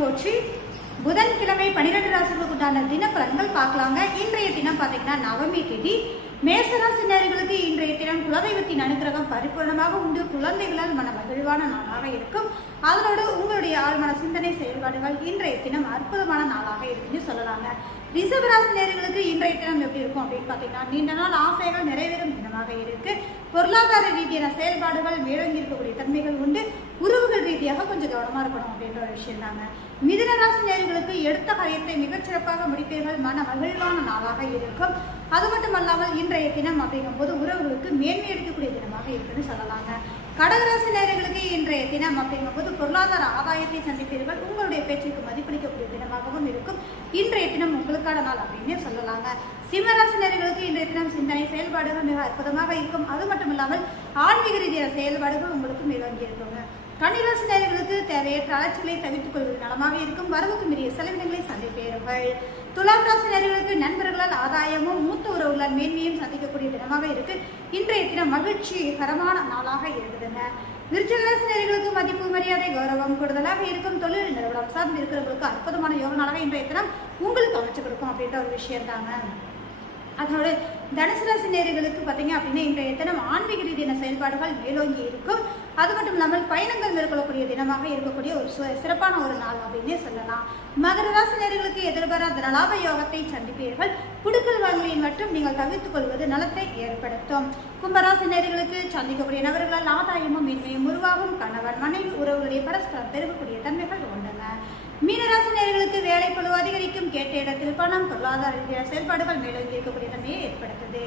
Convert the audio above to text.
போச்சு. புதன்கிழமை 12 ராசிகளுக்கு உண்டான தினப்பலன்கள் பார்க்கலாங்க. இன்றைய தினம் பார்த்தீங்கன்னா நவமி திதி. மேசராசினர்களுக்கு இன்றைய தினம் குலதெய்வத்தின் அனுகிரகம் பரிபூர்ணமாக உண்டு. குழந்தைகளால் மன மகிழ்வான நாளாக இருக்கும். அதனோடு உங்களுடைய ஆழ்மன சிந்தனை செயல்பாடுகள் இன்றைய தினம் அற்புதமான நாளாக இருக்குன்னு சொல்லலாங்க. ரிஷபராசினர்களுக்கு இன்றைய தினம் எப்படி இருக்கும் அப்படின்னு பார்த்தீங்கன்னா, நீண்ட நாள் ஆசைகள் நிறைவேறும் தினமாக இருக்கு. பொருளாதார ரீதியான செயல்பாடுகள் மேலோங்கி இருக்கக்கூடிய தன்மைகள் உண்டு. உறவுகள் ரீதியாக கொஞ்சம் கவனமா இருக்கணும் அப்படின்ற ஒரு விஷயம் தாங்க. மிதுன ராசினர்களுக்கு எடுத்த காரியத்தை மிகச்சிறப்பாக முடிப்பீர்கள். மன மகிழ்வான நாளாக இருக்கும். அது மட்டும் அல்லாமல் இன்றைய தினம் அப்படிங்கும் போது உறவுகளுக்கு மேன்மை எடுக்கக்கூடிய தினமாக இருக்குன்னு சொல்லலாங்க. கடகராசி நேயர்களுக்கு இன்றைய தினம் அப்படிங்கும் போது பொருளாதார ஆதாயத்தை சந்திப்பீர்கள். உங்களுடைய பேச்சுக்கு மதிப்பளிக்கக்கூடிய தினமாகவும் இருக்கும். இன்றைய தினம் உங்களுக்கான நாள் அப்படின்னு சொல்லலாங்க. சிம்மராசி நேயர்களுக்கு இன்றைய தினம் சிந்தனை செயல்பாடுகள் மிக அற்புதமாக இருக்கும். அது மட்டும் இல்லாமல் ஆன்மீக ரீதியான செயல்பாடுகள் உங்களுக்கு மேலோங்கி இருக்குங்க. கன்னிராசி நேயர்களுக்கு தேவையற்ற அலட்சிகளை தவிர்த்துக் கொள்வது நலமாக இருக்கும். வரவுக்கு மீறிய செலவினங்களை சந்திப்பீர்கள். துலாம் ராசி நேயர்களுக்கு நண்பர்களால் ஆதாயமும் மூத்த உறவுகளால் மேன்மையும் சந்திக்கக்கூடிய தினமாக இருக்கு. இன்றைய தினம் மகிழ்ச்சிகரமான நாளாக இருக்குதுங்க. விருச்சிக ராசி நேயர்களுக்கு மதிப்பு மரியாதை கௌரவம் கூடுதலாக இருக்கும். தொழில் நிறுவனம் சார்ந்து இருக்கிறவங்களுக்கு அற்புதமான யோக நாளாக இன்றைய தினம் உங்களுக்கு அமைச்சு கொடுக்கும் அப்படின்ற ஒரு விஷயம் தாங்க. அதனோட தனுசு ராசி நேயர்களுக்கு பார்த்தீங்க அப்படின்னா இன்றைய தினம் ஆன்மீக ரீதியான செயல்பாடுகள் மேலோங்கி இருக்கும். அது மட்டும் இல்லாமல் பயணங்கள் மேற்கொள்ளக்கூடிய தினமாக இருக்கக்கூடிய ஒரு சிறப்பான ஒரு நாள் அப்படின்னே சொல்லலாம். மகர ராசி நேயர்களுக்கு எதிர்பாராத லாப யோகத்தை சந்திப்பீர்கள். குடுக்கல் வாங்கலில் மட்டும் நீங்கள் தவிர்த்துக் கொள்வது நலத்தை ஏற்படுத்தும். கும்பராசி நேயர்களுக்கு சந்திக்கக்கூடிய நபர்களால் ஆதாயமும் மேன்மையும் உருவாகும். கணவன் மனைவி உறவுகளுடைய பரஸ்பரம் பெருகக்கூடிய தன்மைகள் உண்டுங்க. மீனராசி நேயர்களுக்கு வேலை பளு அதிகரிக்கும். கேட்ட இடத்தில் பணம் பொருளாதார ரீதியான செயல்பாடுகள் மேலோங்கி இருக்கக்கூடிய தன்மையை ஏற்படுத்துது.